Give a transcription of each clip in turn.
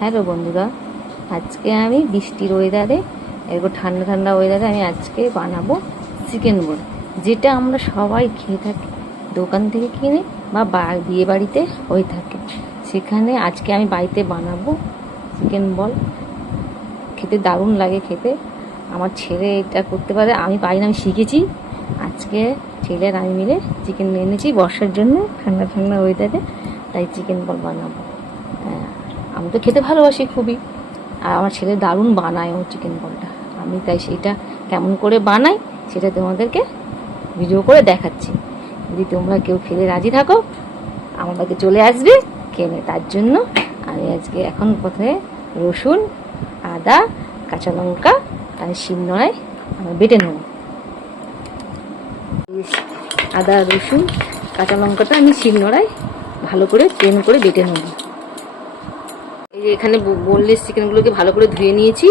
Hello বন্ধুরা, আজকে আমি বৃষ্টির ওয়েদারে এরকম ঠান্ডা ঠান্ডা ওয়েদারে আমি আজকে বানাবো চিকেন বল, যেটা আমরা সবাই খেয়ে থাকি দোকান থেকে কিনে বা বিয়ে বাড়িতে হয়ে থাকে। সেখানে আজকে আমি বাড়িতে বানাবো চিকেন বল। খেতে দারুণ লাগে খেতে। আমার ছেলে এটা করতে পারে, আমি পারি না, আমি শিখেছি। আজকে ছেলের আমি মিলে চিকেন এনেছি বর্ষার জন্য, ঠান্ডা ঠান্ডা ওয়েদারে, তাই চিকেন বল বানাবো। আমি তো খেতে ভালোবাসি খুবই, আর আমার ছেলে দারুণ বানায় ও চিকেন বলটা। আমি তাই সেইটা কেমন করে বানাই সেটা তোমাদেরকে ভিডিও করে দেখাচ্ছি। যদি তোমরা কেউ খেতে রাজি থাকো আমার বাড়িতে চলে আসবে কেনে। তার জন্য আমি আজকে এখন প্রথমে রসুন, আদা, কাঁচা লঙ্কা আর শিলনোড়ায় আমি বেটে নেব। আদা, রসুন, কাঁচা লঙ্কাটা আমি শিলনোড়ায় ভালো করে প্লেন করে বেটে নেব। এই যে এখানে বোনলেস চিকেনগুলোকে ভালো করে ধুয়ে নিয়েছি।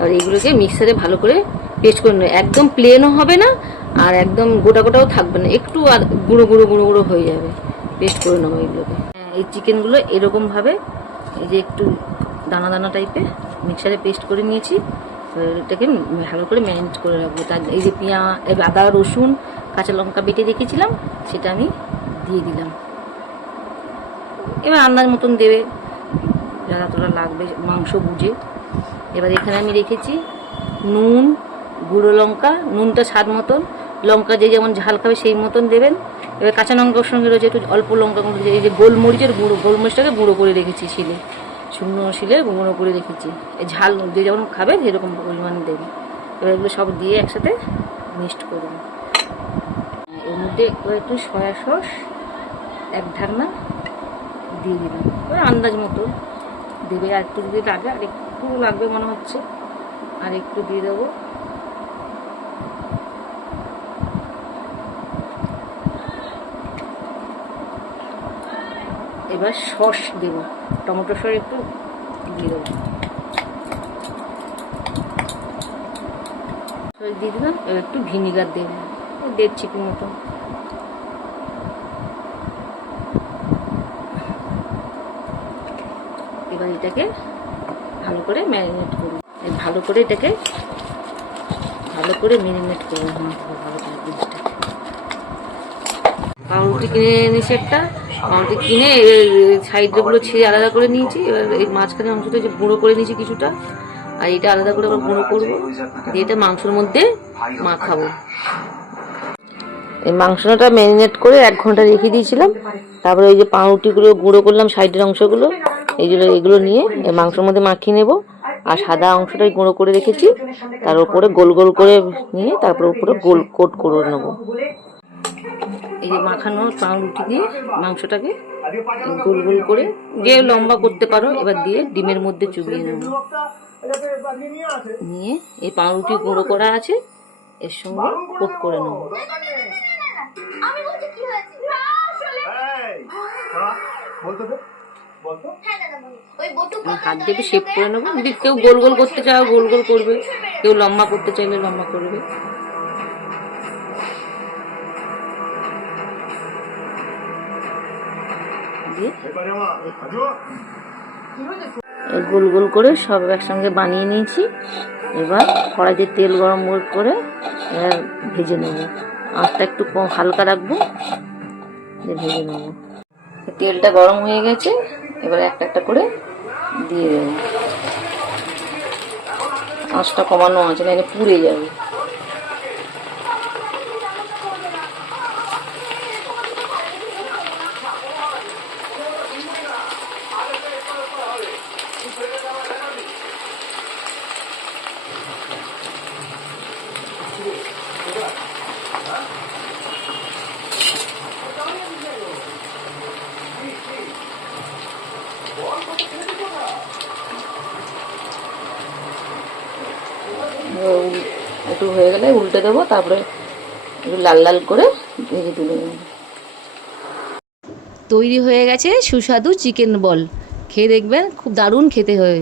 আর এইগুলোকে মিক্সারে ভালো করে পেস্ট করে নেব। একদম প্লেনও হবে না আর একদম গোটা গোটাও থাকবে না, একটু আর গুঁড়ো গুঁড়ো গুঁড়ো গুঁড়ো হয়ে যাবে। পেস্ট করে নেবো এগুলোকে। এই চিকেনগুলো এরকমভাবে এই যে একটু দানা দানা টাইপের মিক্সারে পেস্ট করে নিয়েছি। এটাকে ভালো করে ম্যারিনেট করে রাখবো। তার এই যে আদা, রসুন, কাঁচা লঙ্কা বেটে রেখেছিলাম সেটা আমি দিয়ে দিলাম। এবার আন্দাজ মতন দেবে যতটা লাগবে মাংস বুঝে। এবার এখানে আমি রেখেছি নুন, গুঁড়ো লঙ্কা, নুনটা স্বাদ মতন, লঙ্কা যে যেমন ঝাল খাবে সেই মতন দেবেন। এবার কাঁচা লঙ্কার সঙ্গে রয়েছে একটু অল্প লঙ্কা গুঁড়ো, এই যে গোলমরিচের গুঁড়ো, গোলমরিচটাকে গুঁড়ো করে রেখেছি শিলে, শুকনো শিলে গুঁড়ো করে রেখেছি। এই ঝাল যে যেমন খাবে সেরকম পরিমাণে দেবেন। এবার এগুলো সব দিয়ে একসাথে মিক্সড করবেন। এর মধ্যে একটু সয়া সস এক ঢাকনা দিয়ে দিলাম, ওই আন্দাজ মতো দেবে। আর একটু যদি লাগে, আর একটু লাগবে মনে হচ্ছে, আর একটু দিয়ে দেবো। এবার সস দেবো, টমেটো সস একটু দিয়ে দেবো, সস দিয়ে দিলাম। এবার একটু ভিনিগার দেবো, 1.5 চিপি মতো। এবার এটাকে ভালো করে ম্যারিনেট করুন। ভালো করে এটাকে ভালো করে ম্যারিনেট করুন। ভালো করে জিনিসটাকে পাউরুটি কিনে এনেছি একটা, পাউরুটি কিনে সাইডগুলো ছিঁড়ে আলাদা করে নিয়েছি। এবার এই মাঝখানে অংশটা যে গুঁড়ো করে নিয়েছি কিছুটা, আর এটা আলাদা করে আবার গুঁড়ো করবো, দিয়ে এটা মাংসের মধ্যে মাখাবো। এই মাংসটা ম্যারিনেট করে 1 ঘন্টা রেখে দিয়েছিলাম। তারপরে ওই যে পাউরুটিগুলো গুঁড়ো করলাম সাইডের অংশগুলো, এগুলো নিয়ে এই মাংসের মধ্যে মাখিয়ে নেব। আর সাদা অংশটাই গুঁড়ো করে রেখেছি, তার উপরে গোল গোল করে নিয়ে তারপরে উপরে গোল কোট করে নেব। এই যে মাখানো পাউরুটি দিয়ে মাংসটাকে গোল গোল করে যে লম্বা করতে পারো, এবার দিয়ে ডিমের মধ্যে চুবিয়ে নেব। নিয়ে এই পাউরুটি গুঁড়ো করা আছে এর সঙ্গে কোট করে নেব। হাত দিয়ে শেপ করে নেবো। যদি কেউ গোল গোল করতে চাও গোল গোল করবে, কেউ লম্বা করতে চাইলে লম্বা করবে। গোল গোল করে সব একসঙ্গে বানিয়ে নিয়েছি। এবার কড়াইতে তেল গরম করে এবার ভেজে নেব। আঁচটা একটু কম হালকা রাখবো, ভেজে নেব। তেলটা গরম হয়ে গেছে, এবার একটা একটা করে দিয়ে দেবো। আঁচটা কমানো আছে, নাহলে পুড়ে যাবে। একটু হয়ে গেলে উল্টে দেবো, তারপরে একটু লাল লাল করে ভেজে তুলে নেব। তৈরি হয়ে গেছে সুস্বাদু চিকেন বল। খেয়ে দেখবেন, খুব দারুণ খেতে হয়।